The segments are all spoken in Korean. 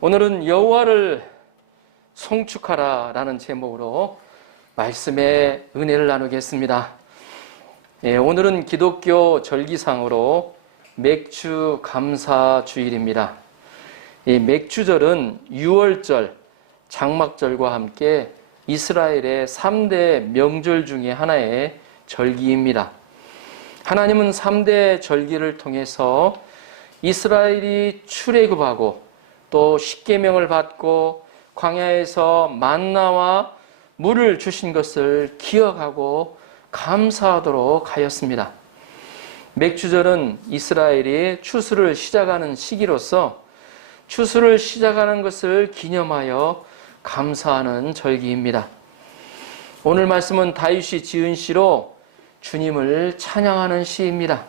오늘은 여호와를 송축하라 라는 제목으로 말씀의 은혜를 나누겠습니다. 오늘은 기독교 절기상으로 맥주 감사 주일입니다. 이 맥주절은 유월절, 장막절과 함께 이스라엘의 3대 명절 중에 하나의 절기입니다. 하나님은 3대 절기를 통해서 이스라엘이 출애굽하고 또 십계명을 받고 광야에서 만나와 물을 주신 것을 기억하고 감사하도록 하였습니다. 맥주절은 이스라엘이 추수를 시작하는 시기로서 추수를 시작하는 것을 기념하여 감사하는 절기입니다. 오늘 말씀은 다윗이 지은 시로 주님을 찬양하는 시입니다.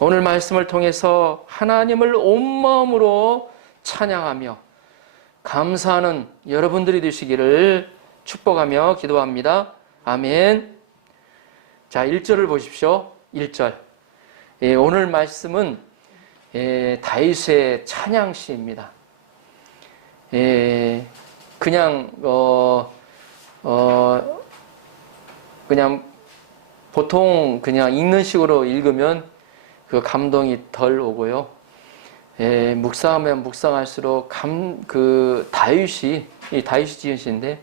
오늘 말씀을 통해서 하나님을 온 마음으로 찬양하며 감사하는 여러분들이 되시기를 축복하며 기도합니다. 아멘. 자, 1절을 보십시오. 1절. 오늘 말씀은 다윗의 찬양시입니다. 그냥 보통 그냥 읽는 식으로 읽으면 그 감동이 덜 오고요. 묵상하면 묵상할수록 다윗이 지은 시인데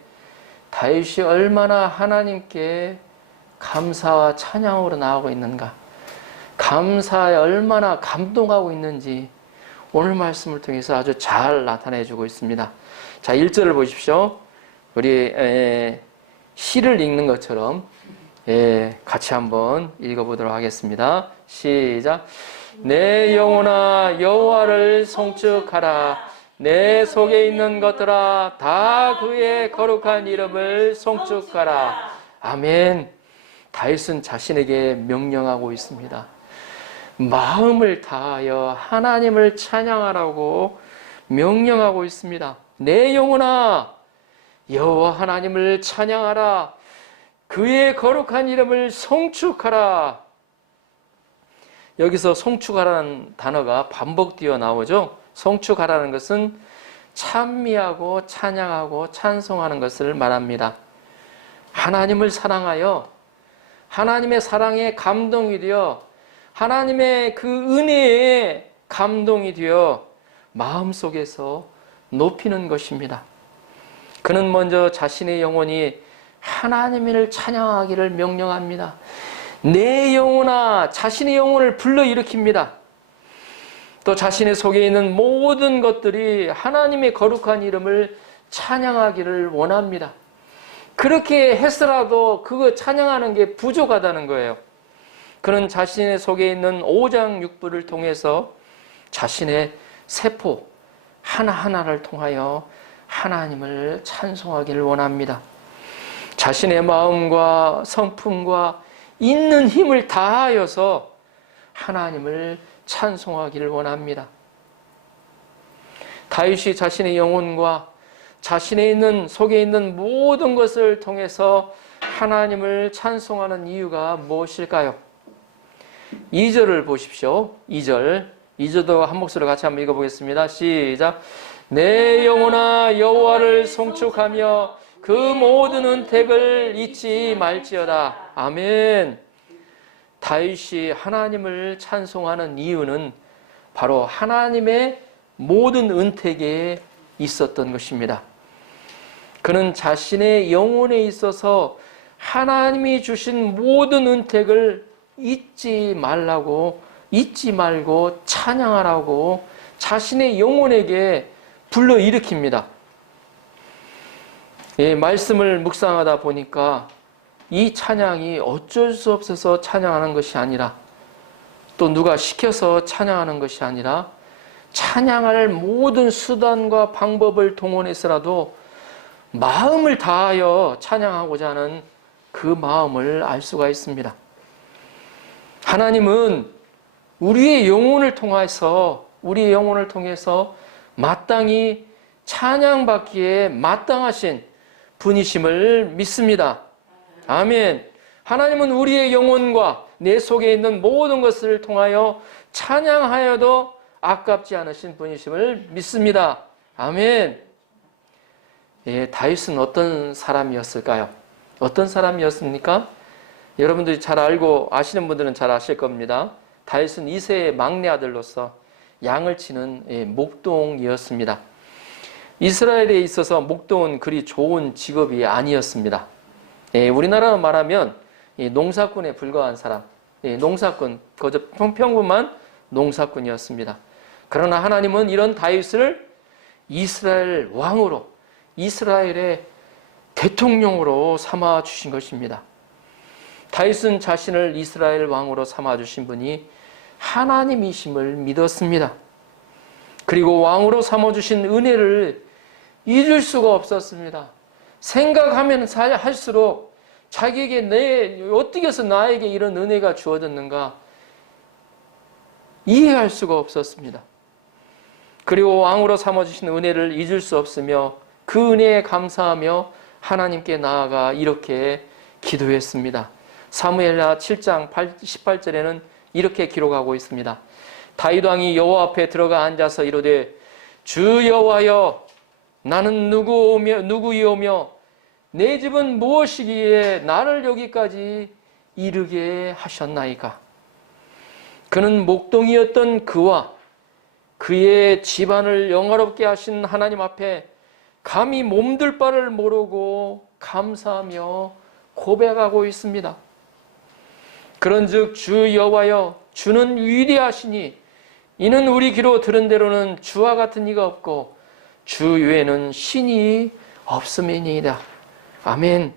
다윗이 얼마나 하나님께 감사와 찬양으로 나아가고 있는가, 감사에 얼마나 감동하고 있는지 오늘 말씀을 통해서 아주 잘 나타내주고 있습니다. 자, 1절을 보십시오. 우리 시를 읽는 것처럼 같이 한번 읽어보도록 하겠습니다. 시작. 내 영혼아 여호와를 송축하라. 내 속에 있는 것들아 다 그의 거룩한 이름을 송축하라. 아멘. 다윗은 자신에게 명령하고 있습니다. 마음을 다하여 하나님을 찬양하라고 명령하고 있습니다. 내 영혼아 여호와 하나님을 찬양하라. 그의 거룩한 이름을 송축하라. 여기서 송축하라는 단어가 반복되어 나오죠. 송축하라는 것은 찬미하고 찬양하고 찬송하는 것을 말합니다. 하나님을 사랑하여 하나님의 사랑에 감동이 되어 하나님의 그 은혜에 감동이 되어 마음속에서 높이는 것입니다. 그는 먼저 자신의 영혼이 하나님을 찬양하기를 명령합니다. 내 영혼아, 자신의 영혼을 불러일으킵니다. 또 자신의 속에 있는 모든 것들이 하나님의 거룩한 이름을 찬양하기를 원합니다. 그렇게 했으라도 그거 찬양하는 게 부족하다는 거예요. 그는 자신의 속에 있는 오장육부를 통해서 자신의 세포 하나하나를 통하여 하나님을 찬송하기를 원합니다. 자신의 마음과 성품과 있는 힘을 다하여서 하나님을 찬송하기를 원합니다. 다윗이 자신의 영혼과 자신의 속에 있는 모든 것을 통해서 하나님을 찬송하는 이유가 무엇일까요? 2절을 보십시오. 2절도 한 목소리로 같이 한번 읽어보겠습니다. 시작. 내 영혼아 여호와를 송축하며 그 모든 은택을 잊지 말지어다. 아멘. 다윗이 하나님을 찬송하는 이유는 바로 하나님의 모든 은택에 있었던 것입니다. 그는 자신의 영혼에 있어서 하나님이 주신 모든 은택을 잊지 말고 찬양하라고 자신의 영혼에게 불러일으킵니다. 말씀을 묵상하다 보니까 이 찬양이 어쩔 수 없어서 찬양하는 것이 아니라 또 누가 시켜서 찬양하는 것이 아니라 찬양할 모든 수단과 방법을 동원해서라도 마음을 다하여 찬양하고자 하는 그 마음을 알 수가 있습니다. 하나님은 우리의 영혼을 통해서 마땅히 찬양받기에 마땅하신 분이심을 믿습니다. 아멘. 하나님은 우리의 영혼과 내 속에 있는 모든 것을 통하여 찬양하여도 아깝지 않으신 분이심을 믿습니다. 아멘. 예, 다윗은 어떤 사람이었을까요? 어떤 사람이었습니까? 여러분들이 잘 알고 아시는 분들은 잘 아실 겁니다. 다윗은 이새의 막내 아들로서 양을 치는 목동이었습니다. 이스라엘에 있어서 목동은 그리 좋은 직업이 아니었습니다. 우리나라로 말하면 농사꾼에 불과한 사람, 농사꾼, 그저 평범한 농사꾼이었습니다. 그러나 하나님은 이런 다윗을 이스라엘 왕으로, 이스라엘의 대통령으로 삼아 주신 것입니다. 다윗은 자신을 이스라엘 왕으로 삼아 주신 분이 하나님이심을 믿었습니다. 그리고 왕으로 삼아 주신 은혜를 잊을 수가 없었습니다. 생각하면 할수록 자기에게 어떻게 해서 나에게 이런 은혜가 주어졌는가 이해할 수가 없었습니다. 그리고 왕으로 삼아주신 은혜를 잊을 수 없으며 그 은혜에 감사하며 하나님께 나아가 이렇게 기도했습니다. 사무엘하 7장 18절에는 이렇게 기록하고 있습니다. 다윗 왕이 여호와 앞에 들어가 앉아서 이르되 주 여호와여 나는 누구이오며 내 집은 무엇이기에 나를 여기까지 이르게 하셨나이까. 그는 목동이었던 그와 그의 집안을 영화롭게 하신 하나님 앞에 감히 몸둘 바를 모르고 감사하며 고백하고 있습니다. 그런즉 주 여호와여 주는 위대하시니 이는 우리 귀로 들은 대로는 주와 같은 이가 없고 주 외에는 신이 없음이니이다. 아멘.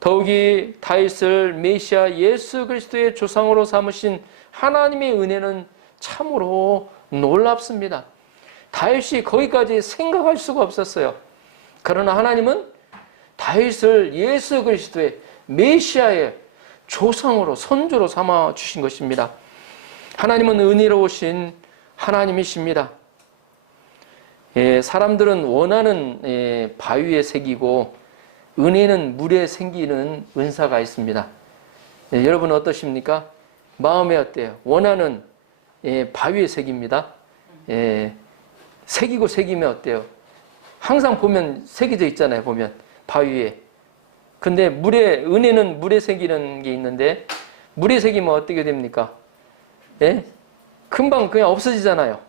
더욱이 다윗을 메시아 예수 그리스도의 조상으로 삼으신 하나님의 은혜는 참으로 놀랍습니다. 다윗이 거기까지 생각할 수가 없었어요. 그러나 하나님은 다윗을 예수 그리스도의 메시아의 조상으로 선조로 삼아 주신 것입니다. 하나님은 은혜로우신 하나님이십니다. 사람들은 원하는 바위에 새기고 은혜는 물에 생기는 은사가 있습니다. 여러분 어떠십니까? 마음에 어때요? 원하는 바위에 새깁니다. 새기고 새기면 어때요? 항상 보면 새겨져 있잖아요. 보면 바위에. 근데 은혜는 물에 새기는 게 있는데 물에 새기면 어떻게 됩니까? 금방 그냥 없어지잖아요.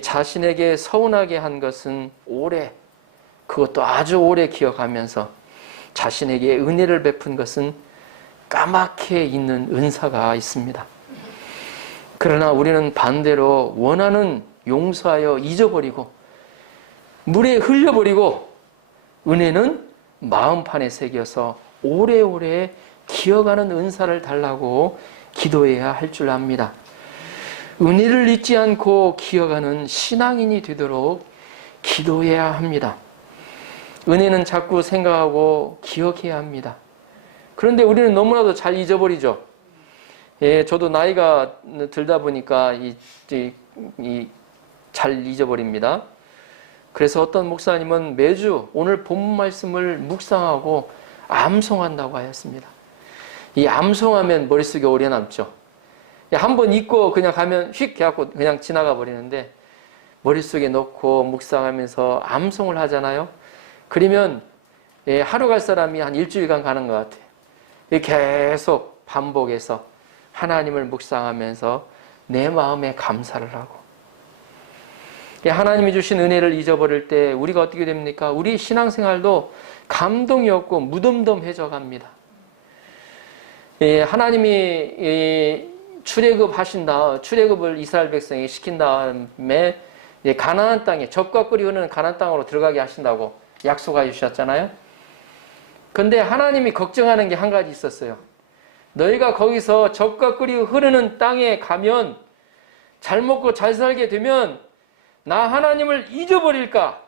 자신에게 서운하게 한 것은 오래, 그것도 아주 오래 기억하면서 자신에게 은혜를 베푼 것은 까맣게 있는 은사가 있습니다. 그러나 우리는 반대로 원하는 용서하여 잊어버리고 물에 흘려버리고 은혜는 마음판에 새겨서 오래오래 기억하는 은사를 달라고 기도해야 할 줄 압니다. 은혜를 잊지 않고 기억하는 신앙인이 되도록 기도해야 합니다. 은혜는 자꾸 생각하고 기억해야 합니다. 그런데 우리는 너무나도 잘 잊어버리죠. 저도 나이가 들다 보니까 잘 잊어버립니다. 그래서 어떤 목사님은 매주 오늘 본문 말씀을 묵상하고 암송한다고 하였습니다. 이 암송하면 머릿속에 오래 남죠. 한번 읽고 그냥 가면 휙 해갖고 그냥 지나가 버리는데 머릿속에 넣고 묵상하면서 암송을 하잖아요. 그러면 하루 갈 사람이 한 일주일간 가는 것 같아요. 계속 반복해서 하나님을 묵상하면서 내 마음에 감사를 하고 하나님이 주신 은혜를 잊어버릴 때 우리가 어떻게 됩니까? 우리 신앙생활도 감동이 없고 무덤덤해져 갑니다. 하나님이 출애굽을 이스라엘 백성에게 시킨 다음에 가나안 땅에 젖과 꿀이 흐르는 가나안 땅으로 들어가게 하신다고 약속해 주셨잖아요. 근데 하나님이 걱정하는 게 한 가지 있었어요. 너희가 거기서 젖과 꿀이 흐르는 땅에 가면 잘 먹고 잘 살게 되면 나 하나님을 잊어버릴까?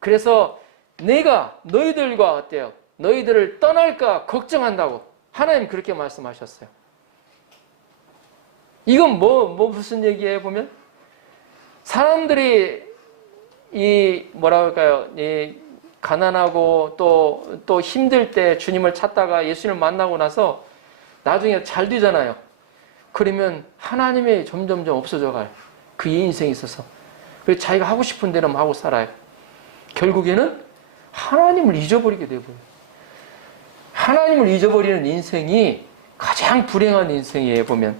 그래서 내가 너희들과 어때요? 너희들을 떠날까 걱정한다고 하나님 그렇게 말씀하셨어요. 이건 무슨 얘기예요, 보면? 사람들이 가난하고 또 힘들 때 주님을 찾다가 예수님을 만나고 나서 나중에 잘 되잖아요. 그러면 하나님이 점점점 없어져 갈 그 인생에 있어서 그래서 자기가 하고 싶은 대로 하고 살아요. 결국에는 하나님을 잊어버리게 되고요. 하나님을 잊어버리는 인생이 가장 불행한 인생이에요, 보면.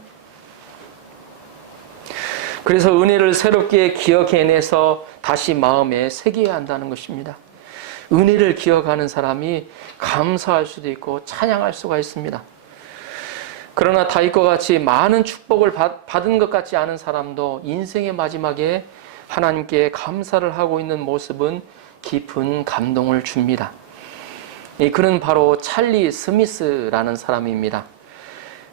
그래서 은혜를 새롭게 기억해내서 다시 마음에 새겨야 한다는 것입니다. 은혜를 기억하는 사람이 감사할 수도 있고 찬양할 수가 있습니다. 그러나 다윗과 같이 많은 축복을 받은 것 같지 않은 사람도 인생의 마지막에 하나님께 감사를 하고 있는 모습은 깊은 감동을 줍니다. 그는 바로 찰리 스미스라는 사람입니다.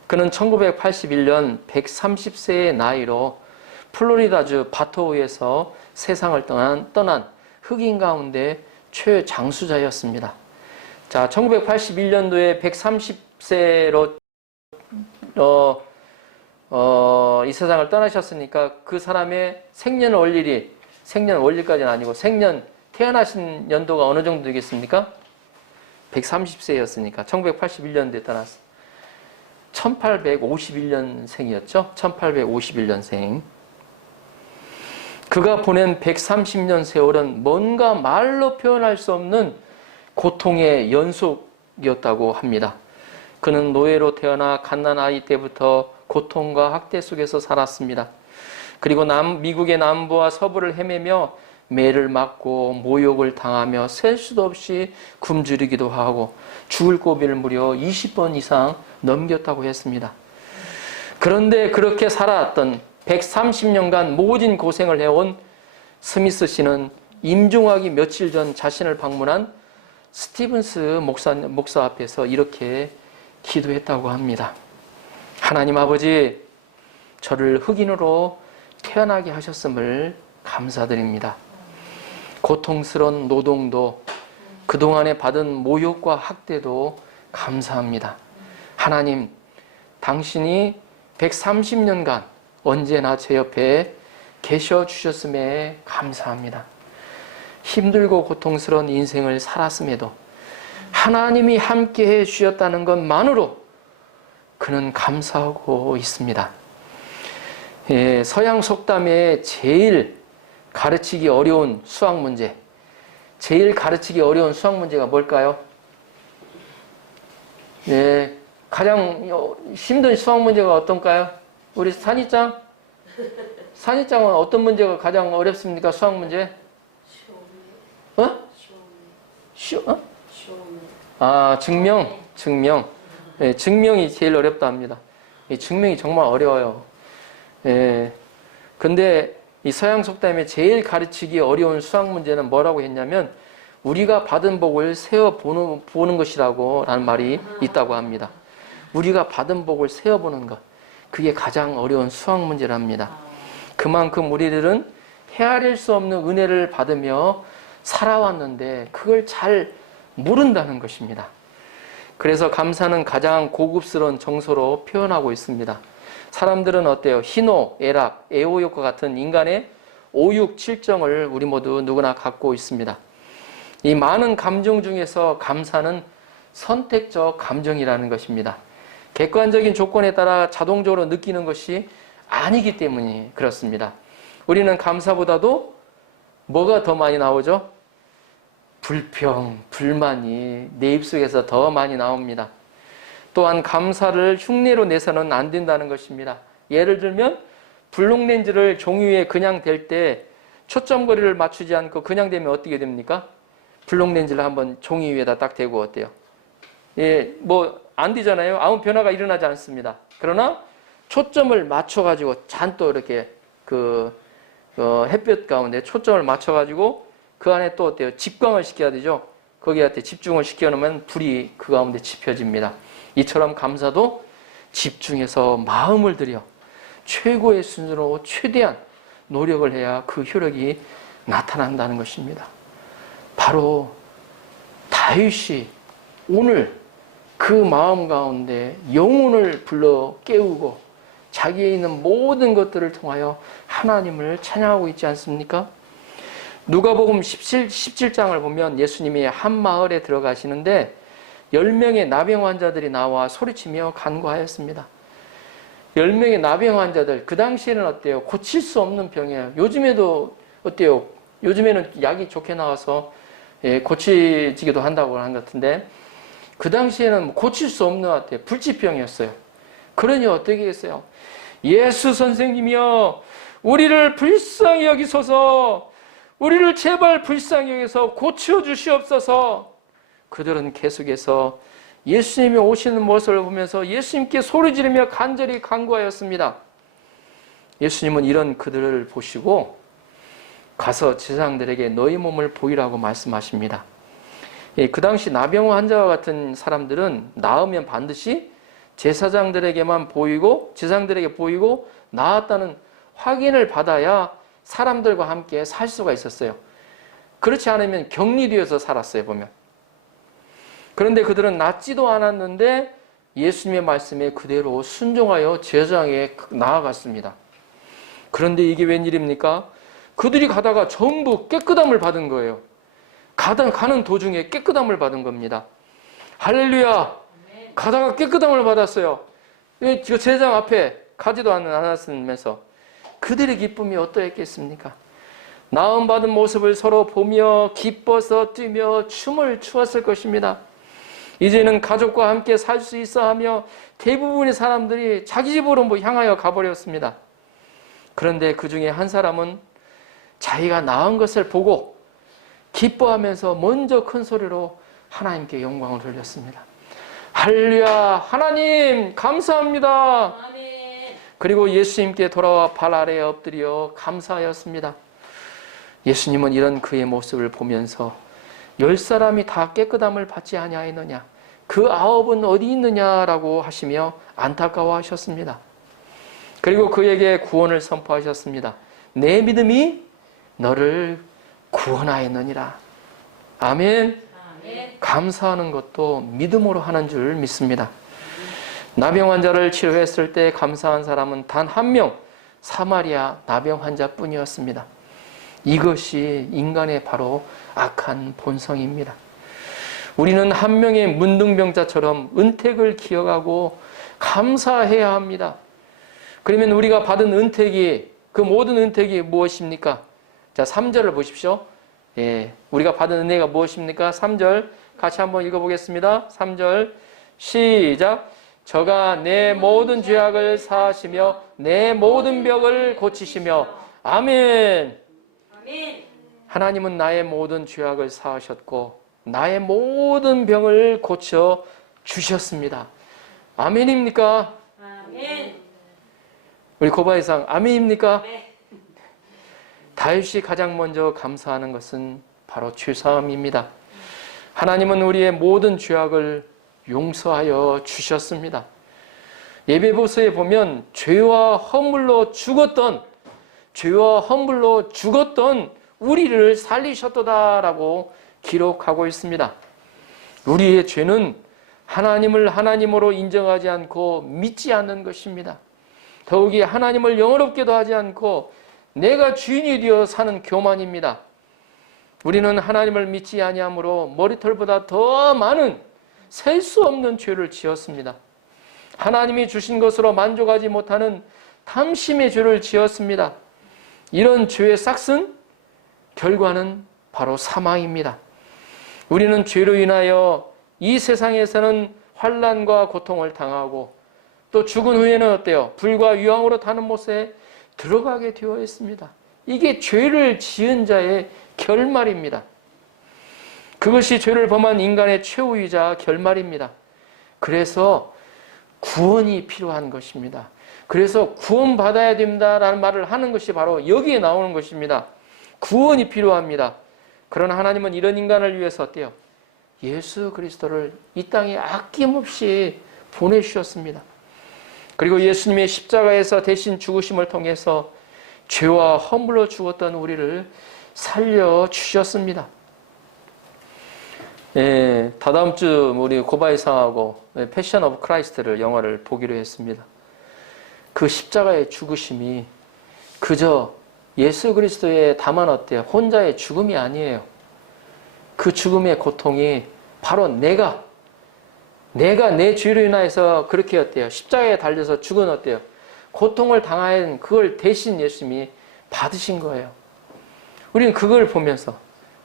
그는 1981년 130세의 나이로 플로리다주 바토우에서 세상을 떠난 흑인 가운데 최장수자였습니다. 자, 1981년도에 130세로 이 세상을 떠나셨으니까 그 사람의 생년월일까지는 아니고 태어나신 연도가 어느 정도 되겠습니까? 130세였으니까 1981년도에 떠났어요. 1851년생이었죠. 1851년생. 그가 보낸 130년 세월은 뭔가 말로 표현할 수 없는 고통의 연속이었다고 합니다. 그는 노예로 태어나 갓난아이 때부터 고통과 학대 속에서 살았습니다. 그리고 미국의 남부와 서부를 헤매며 매를 맞고 모욕을 당하며 셀 수도 없이 굶주리기도 하고 죽을 고비를 무려 20번 이상 넘겼다고 했습니다. 그런데 그렇게 살아왔던 130년간 모진 고생을 해온 스미스 씨는 임종하기 며칠 전 자신을 방문한 스티븐스 목사 앞에서 이렇게 기도했다고 합니다. 하나님 아버지, 저를 흑인으로 태어나게 하셨음을 감사드립니다. 고통스러운 노동도 그동안에 받은 모욕과 학대도 감사합니다. 하나님, 당신이 130년간 언제나 제 옆에 계셔 주셨음에 감사합니다. 힘들고 고통스러운 인생을 살았음에도 하나님이 함께해 주셨다는 것만으로 그는 감사하고 있습니다. 서양 속담에 제일 가르치기 어려운 수학 문제가 뭘까요? 가장 힘든 수학 문제가 어떤가요? 우리 산이짱? 산이짱은 어떤 문제가 가장 어렵습니까? 수학 문제? 증명. 증명이 제일 어렵다 합니다. 증명이 정말 어려워요. 근데 이 서양 속담에 제일 가르치기 어려운 수학 문제는 뭐라고 했냐면 우리가 받은 복을 세어보는 것이라고 라는 말이 있다고 합니다. 우리가 받은 복을 세어보는 것, 그게 가장 어려운 수학 문제랍니다. 그만큼 우리들은 헤아릴 수 없는 은혜를 받으며 살아왔는데 그걸 잘 모른다는 것입니다. 그래서 감사는 가장 고급스러운 정서로 표현하고 있습니다. 사람들은 어때요? 희노, 애락, 애호욕과 같은 인간의 오육, 칠정을 우리 모두 누구나 갖고 있습니다. 이 많은 감정 중에서 감사는 선택적 감정이라는 것입니다. 객관적인 조건에 따라 자동적으로 느끼는 것이 아니기 때문에 그렇습니다. 우리는 감사보다도 뭐가 더 많이 나오죠? 불평, 불만이 내 입속에서 더 많이 나옵니다. 또한 감사를 흉내로 내서는 안 된다는 것입니다. 예를 들면 블록렌즈를 종이 위에 그냥 댈 때 초점거리를 맞추지 않고 그냥 대면 어떻게 됩니까? 블록렌즈를 한번 종이 위에다 딱 대고 어때요? 안 되잖아요. 아무 변화가 일어나지 않습니다. 그러나 초점을 맞춰가지고 잔또 이렇게 햇볕 가운데 초점을 맞춰가지고 그 안에 또 어때요? 집광을 시켜야 되죠. 거기한테 집중을 시켜놓으면 불이 그 가운데 지펴집니다. 이처럼 감사도 집중해서 마음을 들여 최고의 순서로 최대한 노력을 해야 그 효력이 나타난다는 것입니다. 바로 다윗이 오늘 그 마음 가운데 영혼을 불러 깨우고 자기에 있는 모든 것들을 통하여 하나님을 찬양하고 있지 않습니까? 누가복음 17장을 보면 예수님이 한 마을에 들어가시는데 10명의 나병 환자들이 나와 소리치며 간구하였습니다. 10명의 나병 환자들, 그 당시에는 어때요? 고칠 수 없는 병이에요. 요즘에도 어때요? 요즘에는 약이 좋게 나와서 고치지기도 한다고 하는 것 같은데 그 당시에는 고칠 수 없는 것 같아요. 불치병이었어요. 그러니 어떻게 했어요? 예수 선생님이여 우리를 불쌍히 여기소서, 우리를 제발 불쌍히 여기서 고쳐주시옵소서. 그들은 계속해서 예수님이 오시는 모습을 보면서 예수님께 소리 지르며 간절히 간구하였습니다. 예수님은 이런 그들을 보시고 가서 제사장들에게 너희 몸을 보이라고 말씀하십니다. 그 당시 나병 환자와 같은 사람들은 나으면 반드시 제사장들에게만 보이고 제사장들에게 보이고 나았다는 확인을 받아야 사람들과 함께 살 수가 있었어요. 그렇지 않으면 격리되어서 살았어요, 보면. 그런데 그들은 낫지도 않았는데 예수님의 말씀에 그대로 순종하여 제사장에 나아갔습니다. 그런데 이게 웬일입니까? 그들이 가다가 전부 깨끗함을 받은 거예요. 가는 도중에 깨끗함을 받은 겁니다. 할렐루야! 가다가 깨끗함을 받았어요. 제사장 앞에 가지도 않았으면서 그들의 기쁨이 어떠했겠습니까? 나음받은 모습을 서로 보며 기뻐서 뛰며 춤을 추었을 것입니다. 이제는 가족과 함께 살 수 있어 하며 대부분의 사람들이 자기 집으로 향하여 가버렸습니다. 그런데 그 중에 한 사람은 자기가 나은 것을 보고 기뻐하면서 먼저 큰 소리로 하나님께 영광을 돌렸습니다. 할렐루야! 하나님 감사합니다. 아멘. 그리고 예수님께 돌아와 발 아래에 엎드려 감사하였습니다. 예수님은 이런 그의 모습을 보면서 10사람이 다 깨끗함을 받지 아니하였느냐, 그 9은 어디 있느냐라고 하시며 안타까워하셨습니다. 그리고 그에게 구원을 선포하셨습니다. 내 믿음이 너를 구원하였느니라. 아멘. 아멘. 감사하는 것도 믿음으로 하는 줄 믿습니다. 나병 환자를 치료했을 때 감사한 사람은 단 한 명, 사마리아 나병 환자뿐이었습니다. 이것이 인간의 바로 악한 본성입니다. 우리는 한 명의 문둥병자처럼 은택을 기억하고 감사해야 합니다. 그러면 우리가 받은 은택이, 그 모든 은택이 무엇입니까? 자, 3절을 보십시오. 우리가 받은 은혜가 무엇입니까? 3절 같이 한번 읽어보겠습니다. 3절 시작. 저가 내 모든 죄악을 사하시며 내 모든 벽을 고치시며. 아멘. 아멘. 하나님은 나의 모든 죄악을 사하셨고 나의 모든 병을 고쳐 주셨습니다. 아멘입니까? 아멘. 우리 고바이상 아멘입니까? 네. 다윗이 가장 먼저 감사하는 것은 바로 죄사함입니다. 하나님은 우리의 모든 죄악을 용서하여 주셨습니다. 예배보서에 보면 죄와 허물로 죽었던 우리를 살리셨도다라고 기록하고 있습니다. 우리의 죄는 하나님을 하나님으로 인정하지 않고 믿지 않는 것입니다. 더욱이 하나님을 영어롭게도 하지 않고 내가 주인이 되어 사는 교만입니다. 우리는 하나님을 믿지 아니하므로 머리털보다 더 많은 셀 수 없는 죄를 지었습니다. 하나님이 주신 것으로 만족하지 못하는 탐심의 죄를 지었습니다. 이런 죄의 싹슨 결과는 바로 사망입니다. 우리는 죄로 인하여 이 세상에서는 환난과 고통을 당하고 또 죽은 후에는 어때요? 불과 유황으로 타는 못에 들어가게 되어 있습니다. 이게 죄를 지은 자의 결말입니다. 그것이 죄를 범한 인간의 최후이자 결말입니다. 그래서 구원이 필요한 것입니다. 그래서 구원받아야 된다라는 말을 하는 것이 바로 여기에 나오는 것입니다. 구원이 필요합니다. 그러나 하나님은 이런 인간을 위해서 어때요? 예수 그리스도를 이 땅에 아낌없이 보내주셨습니다. 그리고 예수님의 십자가에서 대신 죽으심을 통해서 죄와 허물로 죽었던 우리를 살려주셨습니다. 다다음 주 우리 고바이상하고 패션 오브 크라이스트를 영화를 보기로 했습니다. 그 십자가의 죽으심이 그저 예수 그리스도의 다만 어때요? 혼자의 죽음이 아니에요. 그 죽음의 고통이 바로 내가 내 죄로 인하여서 그렇게 어때요? 십자가에 달려서 죽은 어때요? 고통을 당한 그걸 대신 예수님이 받으신 거예요. 우리는 그걸 보면서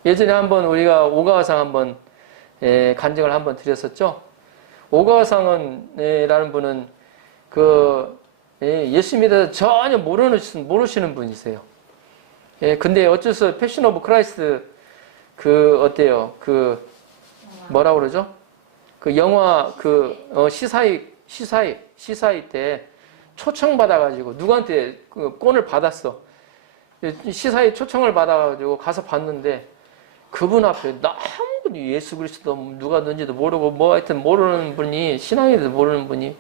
예전에 한번 우리가 오가와상 한번 간증을 한번 드렸었죠. 오가와상은라는 분은 그 예수님에 대해서 전혀 모르시는 분이세요. 근데 어째서 패션 오브 크라이스트 그 어때요? 그 뭐라 그러죠? 그 영화 시사회 때 초청받아가지고 누구한테 그 꼰을 받았어. 시사회 초청을 받아가지고 가서 봤는데 그분 앞에 아무도 예수 그리스도 누가 뭔지도 모르고 뭐 하여튼 모르는 분이 신앙에 대해서 모르는 분이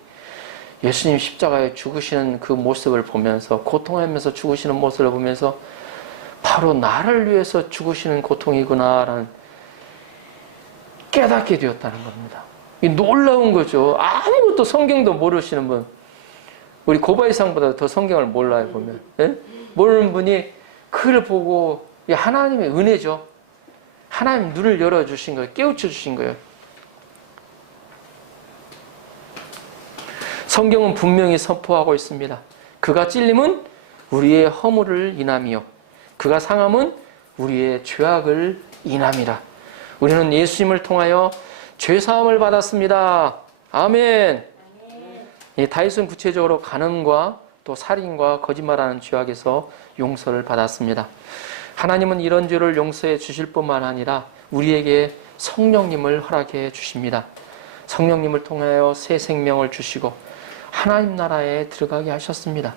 예수님 십자가에 죽으시는 그 모습을 보면서 고통하면서 죽으시는 모습을 보면서 바로 나를 위해서 죽으시는 고통이구나라는 깨닫게 되었다는 겁니다. 이 놀라운 거죠. 아무것도 성경도 모르시는 분. 우리 고바이상보다 더 성경을 몰라요, 보면. 예? 모르는 분이 그를 보고 하나님의 은혜죠. 하나님 눈을 열어주신 거예요. 깨우쳐 주신 거예요. 성경은 분명히 선포하고 있습니다. 그가 찔림은 우리의 허물을 인함이요 그가 상함은 우리의 죄악을 인함이라. 우리는 예수님을 통하여 죄사함을 받았습니다. 아멘. 다윗은 구체적으로 간음과 또 살인과 거짓말하는 죄악에서 용서를 받았습니다. 하나님은 이런 죄를 용서해 주실 뿐만 아니라 우리에게 성령님을 허락해 주십니다. 성령님을 통하여 새 생명을 주시고 하나님 나라에 들어가게 하셨습니다.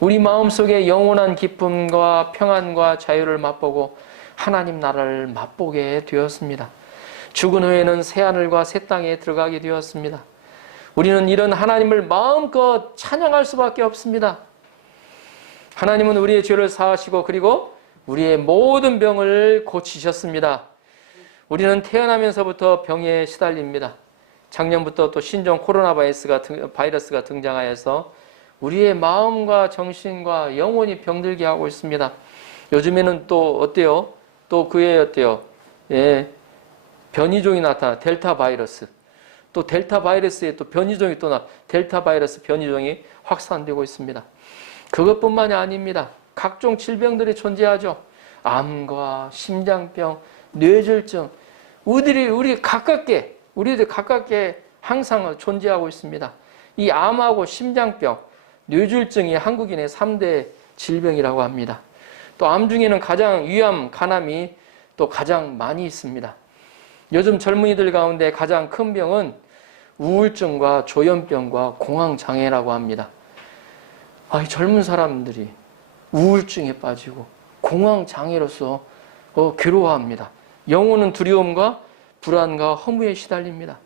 우리 마음속에 영원한 기쁨과 평안과 자유를 맛보고 하나님 나라를 맛보게 되었습니다. 죽은 후에는 새하늘과 새 땅에 들어가게 되었습니다. 우리는 이런 하나님을 마음껏 찬양할 수밖에 없습니다. 하나님은 우리의 죄를 사하시고 그리고 우리의 모든 병을 고치셨습니다. 우리는 태어나면서부터 병에 시달립니다. 작년부터 또 신종 코로나 바이러스가 등장하여서 우리의 마음과 정신과 영혼이 병들게 하고 있습니다. 요즘에는 또 어때요? 또 그에 어때요? 변이종이 나타나 델타 바이러스. 또 델타 바이러스에 또 변이종이 델타 바이러스 변이종이 확산되고 있습니다. 그것뿐만이 아닙니다. 각종 질병들이 존재하죠. 암과 심장병, 뇌졸중, 우리들 가깝게 항상 존재하고 있습니다. 이 암하고 심장병, 뇌졸중이 한국인의 3대 질병이라고 합니다. 또 암 중에는 가장 위암, 간암이 또 가장 많이 있습니다. 요즘 젊은이들 가운데 가장 큰 병은 우울증과 조현병과 공황장애라고 합니다. 이 젊은 사람들이 우울증에 빠지고 공황장애로서 괴로워합니다. 영혼은 두려움과 불안과 허무에 시달립니다.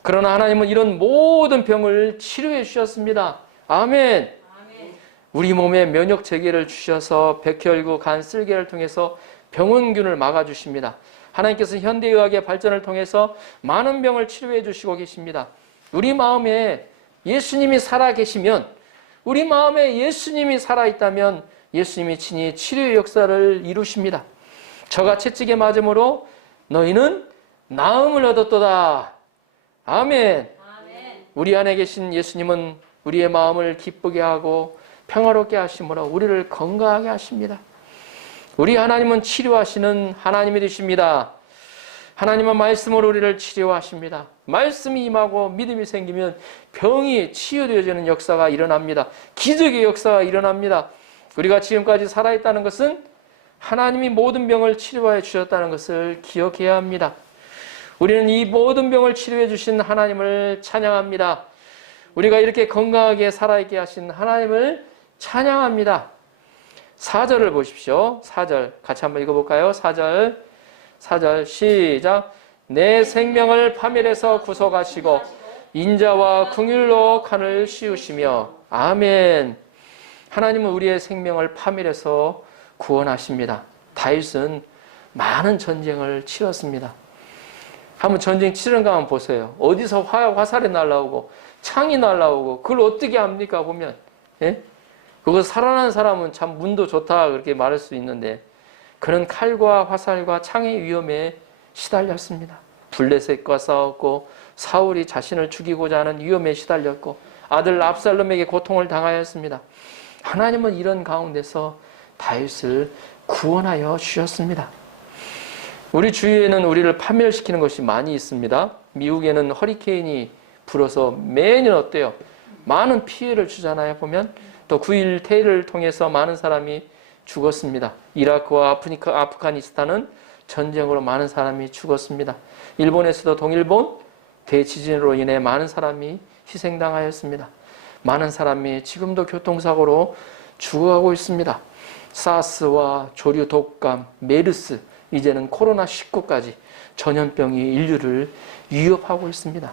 그러나 하나님은 이런 모든 병을 치료해 주셨습니다. 아멘. 우리 몸에 면역 체계를 주셔서 백혈구, 간, 쓸개를 통해서 병원균을 막아주십니다. 하나님께서 현대의학의 발전을 통해서 많은 병을 치료해 주시고 계십니다. 우리 마음에 예수님이 살아계시면, 우리 마음에 예수님이 살아있다면 예수님이 친히 치료의 역사를 이루십니다. 저가 채찍에 맞음으로 너희는 나음을 얻었도다. 아멘. 우리 안에 계신 예수님은 우리의 마음을 기쁘게 하고 평화롭게 하심으로 우리를 건강하게 하십니다. 우리 하나님은 치료하시는 하나님이 되십니다. 하나님은 말씀으로 우리를 치료하십니다. 말씀이 임하고 믿음이 생기면 병이 치유되어지는 역사가 일어납니다. 기적의 역사가 일어납니다. 우리가 지금까지 살아있다는 것은 하나님이 모든 병을 치료해 주셨다는 것을 기억해야 합니다. 우리는 이 모든 병을 치료해 주신 하나님을 찬양합니다. 우리가 이렇게 건강하게 살아있게 하신 하나님을 찬양합니다. 4절을 보십시오. 4절 같이 한번 읽어볼까요? 4절 시작. 내 생명을 파멸해서 구속하시고 인자와 긍휼로 칸을 씌우시며. 아멘. 하나님은 우리의 생명을 파멸해서 구원하십니다. 다윗은 많은 전쟁을 치렀습니다. 한번 전쟁 치른 거 한번 보세요. 어디서 화살이 날라오고 창이 날라오고 그걸 어떻게 합니까? 보면 그거 살아난 사람은 참 운도 좋다 그렇게 말할 수 있는데 그는 칼과 화살과 창의 위험에 시달렸습니다. 블레셋과 싸웠고 사울이 자신을 죽이고자 하는 위험에 시달렸고 아들 압살롬에게 고통을 당하였습니다. 하나님은 이런 가운데서 다윗을 구원하여 주셨습니다. 우리 주위에는 우리를 파멸시키는 것이 많이 있습니다. 미국에는 허리케인이 불어서 매년 어때요? 많은 피해를 주잖아요. 보면 또 9.11 테러를 통해서 많은 사람이 죽었습니다. 이라크와 아프가니스탄은 전쟁으로 많은 사람이 죽었습니다. 일본에서도 동일본 대지진으로 인해 많은 사람이 희생당하였습니다. 많은 사람이 지금도 교통사고로 죽어가고 있습니다. 사스와 조류 독감, 메르스, 이제는 코로나19까지 전염병이 인류를 위협하고 있습니다.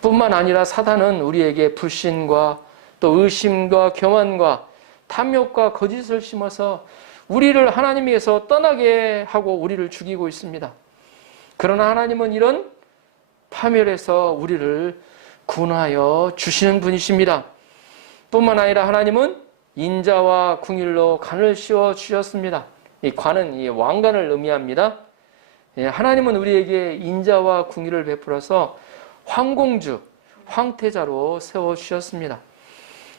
뿐만 아니라 사단은 우리에게 불신과 또 의심과 교만과 탐욕과 거짓을 심어서 우리를 하나님에게서 떠나게 하고 우리를 죽이고 있습니다. 그러나 하나님은 이런 파멸에서 우리를 구원하여 주시는 분이십니다. 뿐만 아니라 하나님은 인자와 궁일로 관을 씌워 주셨습니다. 이 관은 이 왕관을 의미합니다. 하나님은 우리에게 인자와 궁일을 베풀어서 황공주, 황태자로 세워주셨습니다.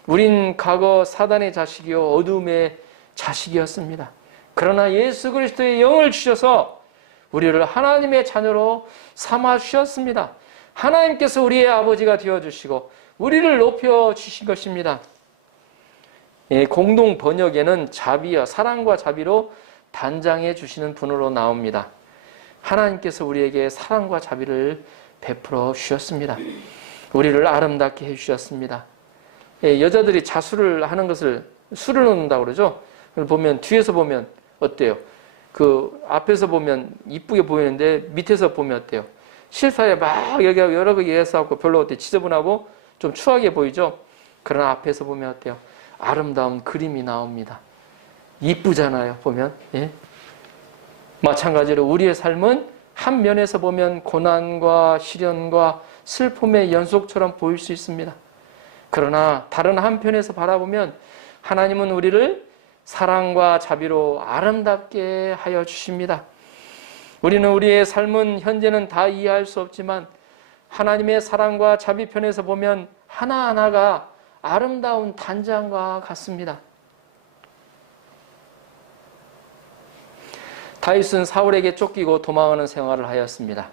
우린 과거 사단의 자식이요 어둠의 자식이었습니다. 그러나 예수 그리스도의 영을 주셔서 우리를 하나님의 자녀로 삼아주셨습니다. 하나님께서 우리의 아버지가 되어주시고 우리를 높여주신 것입니다. 공동 번역에는 자비와 사랑과 자비로 단장해 주시는 분으로 나옵니다. 하나님께서 우리에게 사랑과 자비를 베풀어 주셨습니다. 우리를 아름답게 해주셨습니다. 여자들이 자수를 하는 것을 술을 넣는다고 그러죠. 보면 뒤에서 보면 어때요? 그 앞에서 보면 이쁘게 보이는데 밑에서 보면 어때요? 실타래 막 여기가 여러 개 해서 별로 어때 지저분하고 좀 추하게 보이죠. 그러나 앞에서 보면 어때요? 아름다운 그림이 나옵니다. 이쁘잖아요. 보면. 예? 마찬가지로 우리의 삶은 한 면에서 보면 고난과 시련과 슬픔의 연속처럼 보일 수 있습니다. 그러나 다른 한편에서 바라보면 하나님은 우리를 사랑과 자비로 아름답게 하여 주십니다. 우리는 우리의 삶은 현재는 다 이해할 수 없지만 하나님의 사랑과 자비 편에서 보면 하나하나가 아름다운 단장과 같습니다. 다윗은 사울에게 쫓기고 도망하는 생활을 하였습니다.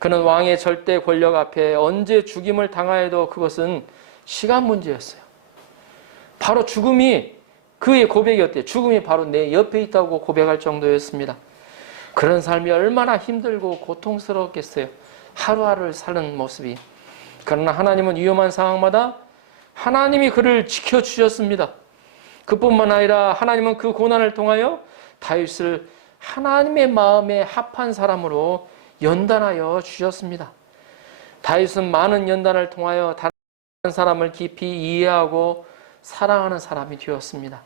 그는 왕의 절대 권력 앞에 언제 죽임을 당하여도 그것은 시간 문제였어요. 바로 죽음이 그의 고백이었대요. 죽음이 바로 내 옆에 있다고 고백할 정도였습니다. 그런 삶이 얼마나 힘들고 고통스러웠겠어요. 하루하루를 사는 모습이. 그러나 하나님은 위험한 상황마다 하나님이 그를 지켜주셨습니다. 그뿐만 아니라 하나님은 그 고난을 통하여 다윗을 하나님의 마음에 합한 사람으로 연단하여 주셨습니다. 다윗은 많은 연단을 통하여 다른 사람을 깊이 이해하고 사랑하는 사람이 되었습니다.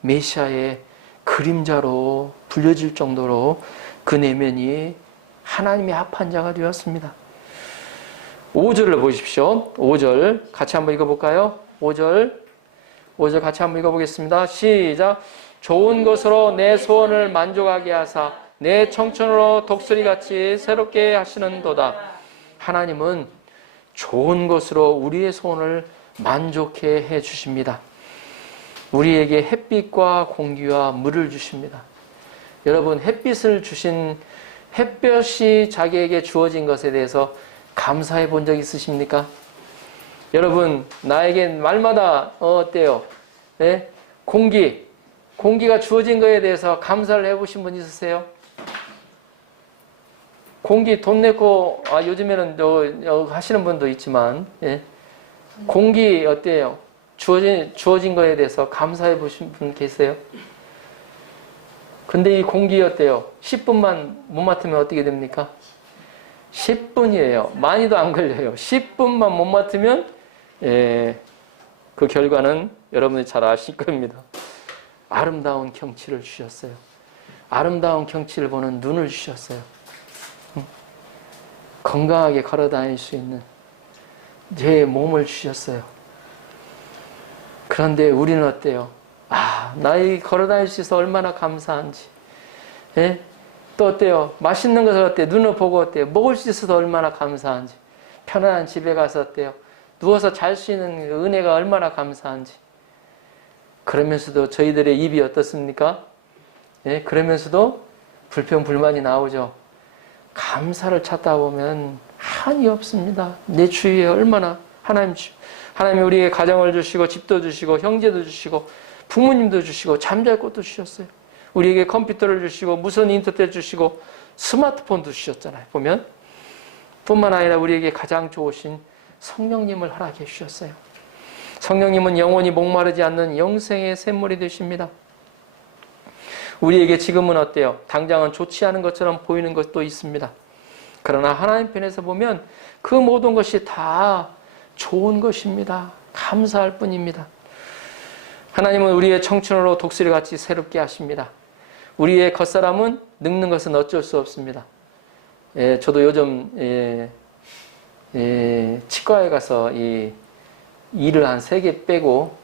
메시아의 그림자로 불려질 정도로 그 내면이 하나님의 합한 자가 되었습니다. 5절을 보십시오. 5절 같이 한번 읽어볼까요? 5절 같이 한번 읽어보겠습니다. 시작. 좋은 것으로 내 소원을 만족하게 하사 내 청춘으로 독수리같이 새롭게 하시는도다. 하나님은 좋은 것으로 우리의 소원을 만족해 해 주십니다. 우리에게 햇빛과 공기와 물을 주십니다. 여러분, 햇빛을 주신 햇볕이 자기에게 주어진 것에 대해서 감사해 본 적 있으십니까? 여러분, 나에게 말마다 어때요? 네? 공기가 주어진 것에 대해서 감사를 해보신 분 있으세요? 공기 돈 내고 요즘에는 하시는 분도 있지만 예? 공기 어때요? 주어진 것에 대해서 감사해 보신 분 계세요? 근데 이 공기 어때요? 10분만 못 맡으면 어떻게 됩니까? 10분이에요. 많이도 안 걸려요. 10분만 못 맡으면 그 결과는 여러분이 잘 아실 겁니다. 아름다운 경치를 주셨어요. 아름다운 경치를 보는 눈을 주셨어요. 건강하게 걸어 다닐 수 있는 제 몸을 주셨어요. 그런데 우리는 어때요? 나이 걸어 다닐 수 있어서 얼마나 감사한지. 예? 또 어때요? 맛있는 것을 어때요? 눈을 보고 어때요? 먹을 수 있어서 얼마나 감사한지. 편안한 집에 가서 어때요? 누워서 잘 수 있는 은혜가 얼마나 감사한지. 그러면서도 저희들의 입이 어떻습니까? 예, 그러면서도 불평, 불만이 나오죠. 감사를 찾다 보면 한이 없습니다. 내 주위에 얼마나 하나님이 우리에게 가정을 주시고 집도 주시고 형제도 주시고 부모님도 주시고 잠잘 곳도 주셨어요. 우리에게 컴퓨터를 주시고 무선 인터넷 주시고 스마트폰도 주셨잖아요. 보면 뿐만 아니라 우리에게 가장 좋으신 성령님을 허락해 주셨어요. 성령님은 영원히 목마르지 않는 영생의 샘물이 되십니다. 우리에게 지금은 어때요? 당장은 좋지 않은 것처럼 보이는 것도 있습니다. 그러나 하나님 편에서 보면 그 모든 것이 다 좋은 것입니다. 감사할 뿐입니다. 하나님은 우리의 청춘으로 독수리같이 새롭게 하십니다. 우리의 겉사람은 늙는 것은 어쩔 수 없습니다. 저도 요즘 치과에 가서 이를 한 3개 빼고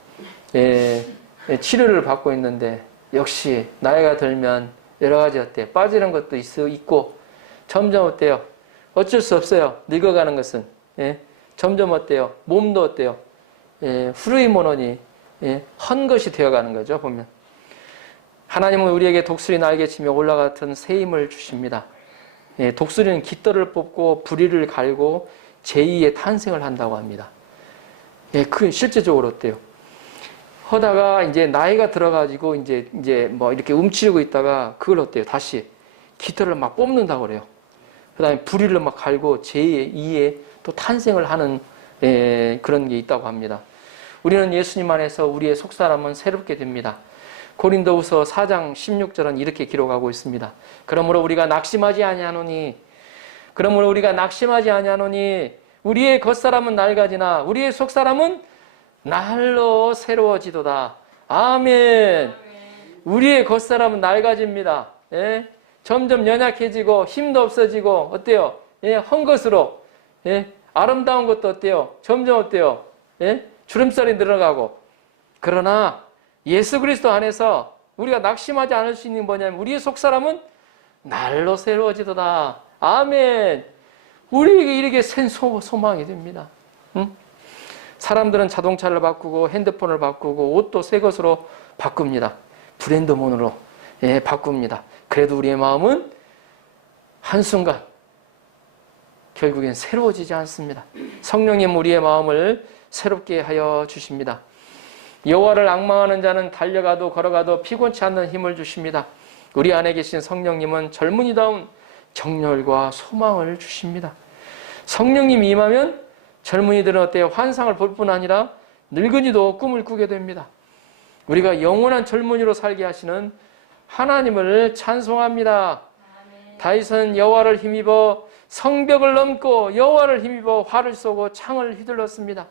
치료를 받고 있는데 역시 나이가 들면 여러 가지 어때요? 빠지는 것도 있고 점점 어때요? 어쩔 수 없어요. 늙어가는 것은. 점점 어때요? 몸도 어때요? 후루이모노니 헌 것이 되어가는 거죠. 보면 하나님은 우리에게 독수리 날개치며 올라같은 새 힘을 주십니다. 독수리는 깃털을 뽑고 부리를 갈고 제2의 탄생을 한다고 합니다. 그 실제적으로 어때요? 하다가 이제 나이가 들어가지고 이제 뭐 이렇게 움츠리고 있다가 그걸 어때요? 다시 깃털을 막 뽑는다고 그래요. 그 다음에 부리를 막 갈고 제2의 또 탄생을 하는 그런 게 있다고 합니다. 우리는 예수님 안에서 우리의 속사람은 새롭게 됩니다. 고린도후서 4장 16절은 이렇게 기록하고 있습니다. 그러므로 우리가 낙심하지 아니하노니 우리의 겉사람은 낡아지나 우리의 속사람은 날로 새로워지도다. 아멘. 우리의 겉사람은 낡아집니다. 점점 연약해지고 힘도 없어지고 어때요? 헌 것으로 아름다운 것도 어때요? 점점 어때요? 주름살이 늘어가고. 그러나 예수 그리스도 안에서 우리가 낙심하지 않을 수 있는 게 뭐냐면 우리의 속사람은 날로 새로워지도다. 아멘. 우리에게 이렇게 센 소망이 됩니다. 응? 사람들은 자동차를 바꾸고 핸드폰을 바꾸고 옷도 새 것으로 바꿉니다. 브랜드mon으로 바꿉니다. 그래도 우리의 마음은 한순간 결국엔 새로워지지 않습니다. 성령님 우리의 마음을 새롭게 하여 주십니다. 여호와를 앙망하는 자는 달려가도 걸어가도 피곤치 않는 힘을 주십니다. 우리 안에 계신 성령님은 젊은이다운 정열과 소망을 주십니다. 성령님이 임하면 젊은이들은 어때요? 환상을 볼 뿐 아니라 늙은이도 꿈을 꾸게 됩니다. 우리가 영원한 젊은이로 살게 하시는 하나님을 찬송합니다. 다윗은 여호와를 힘입어 성벽을 넘고 여호와를 힘입어 활을 쏘고 창을 휘둘렀습니다.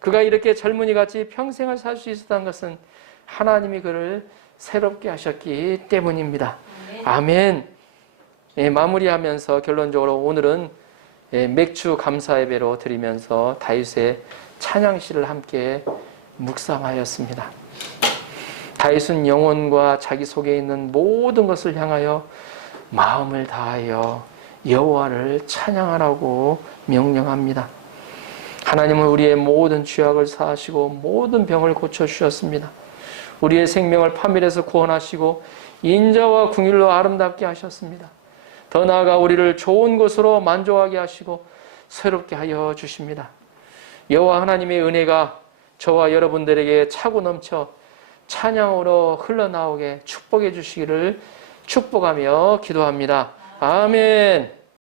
그가 이렇게 젊은이같이 평생을 살 수 있었던 것은 하나님이 그를 새롭게 하셨기 때문입니다. 아멘. 마무리하면서 결론적으로 오늘은 맥주 감사 예배로 드리면서 다윗의 찬양시를 함께 묵상하였습니다. 다윗은 영혼과 자기 속에 있는 모든 것을 향하여 마음을 다하여 여호와를 찬양하라고 명령합니다. 하나님은 우리의 모든 죄악을 사하시고 모든 병을 고쳐주셨습니다. 우리의 생명을 파멸에서 구원하시고 인자와 긍휼로 아름답게 하셨습니다. 더 나아가 우리를 좋은 것으로 만족하게 하시고 새롭게 하여 주십니다. 여호와 하나님의 은혜가 저와 여러분들에게 차고 넘쳐 찬양으로 흘러나오게 축복해 주시기를 축복하며 기도합니다. 아멘.